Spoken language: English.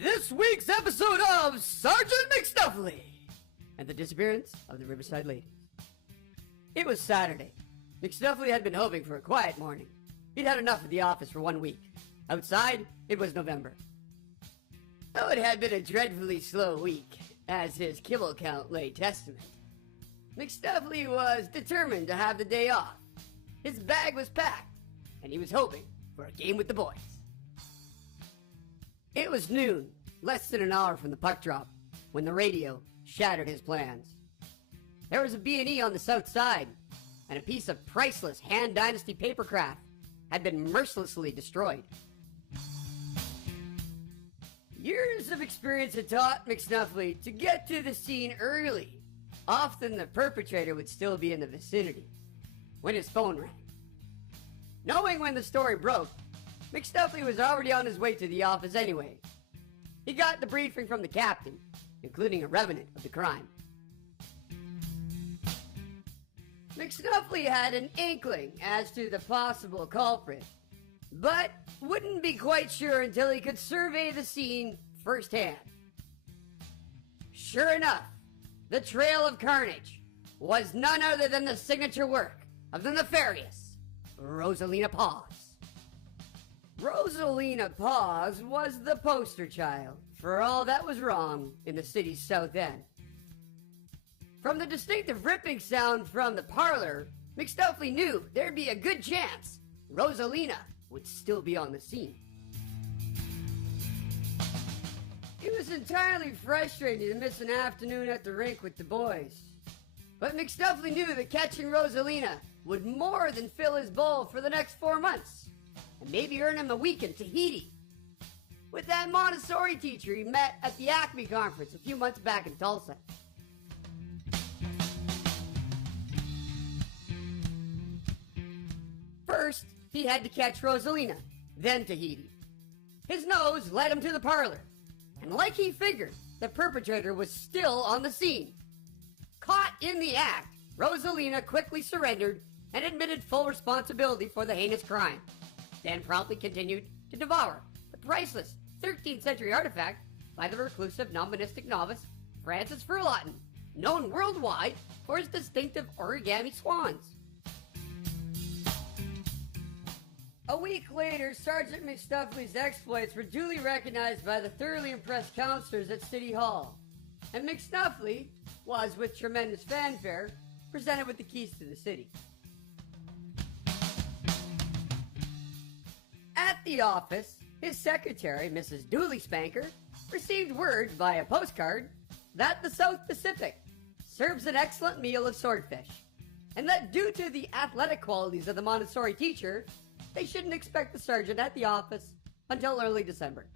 This week's episode of Sgt McSnuffly and the Disappearance of the Riverside ladies. It was Saturday. McSnuffly had been hoping for a quiet morning. He'd had enough of the office for 1 week. Outside, it was November. Though it had been a dreadfully slow week, as his kibble count lay testament, McSnuffly was determined to have the day off. His bag was packed, and he was hoping for a game with the boys. It was noon, less than an hour from the puck drop, when the radio shattered his plans. There was a B&E on the south side, and a piece of priceless Han Dynasty papercraft had been mercilessly destroyed. Years of experience had taught McSnuffly to get to the scene early. Often the perpetrator would still be in the vicinity when his phone rang. Knowing when the story broke, McSnuffly was already on his way to the office anyway. He got the briefing from the captain, including a revenant of the crime. McSnuffly had an inkling as to the possible culprit, but wouldn't be quite sure until he could survey the scene firsthand. Sure enough, the trail of carnage was none other than the signature work of the nefarious Rosalina Paws. Rosalina Paws was the poster child for all that was wrong in the city's south end. From the distinctive ripping sound from the parlor, McSnuffly knew there'd be a good chance Rosalina would still be on the scene. It was entirely frustrating to miss an afternoon at the rink with the boys. But McSnuffly knew that catching Rosalina would more than fill his bowl for the next 4 months, and maybe earn him a week in Tahiti with that Montessori teacher he met at the Acme conference a few months back in Tulsa. First, he had to catch Rosalina, then Tahiti. His nose led him to the parlor, and like he figured, the perpetrator was still on the scene. Caught in the act, Rosalina quickly surrendered and admitted full responsibility for the heinous crime, then promptly continued to devour the priceless 13th century artifact by the reclusive non-monistic novice Francis Ferlotton, known worldwide for his distinctive origami swans. A week later, Sgt McSnuffly's exploits were duly recognized by the thoroughly impressed counselors at City Hall, and McSnuffly was, with tremendous fanfare, presented with the keys to the city. At the office, his secretary, Mrs. Dooley Spanker, received word via postcard that the South Pacific serves an excellent meal of swordfish, and that due to the athletic qualities of the Montessori teacher, they shouldn't expect the sergeant at the office until early December.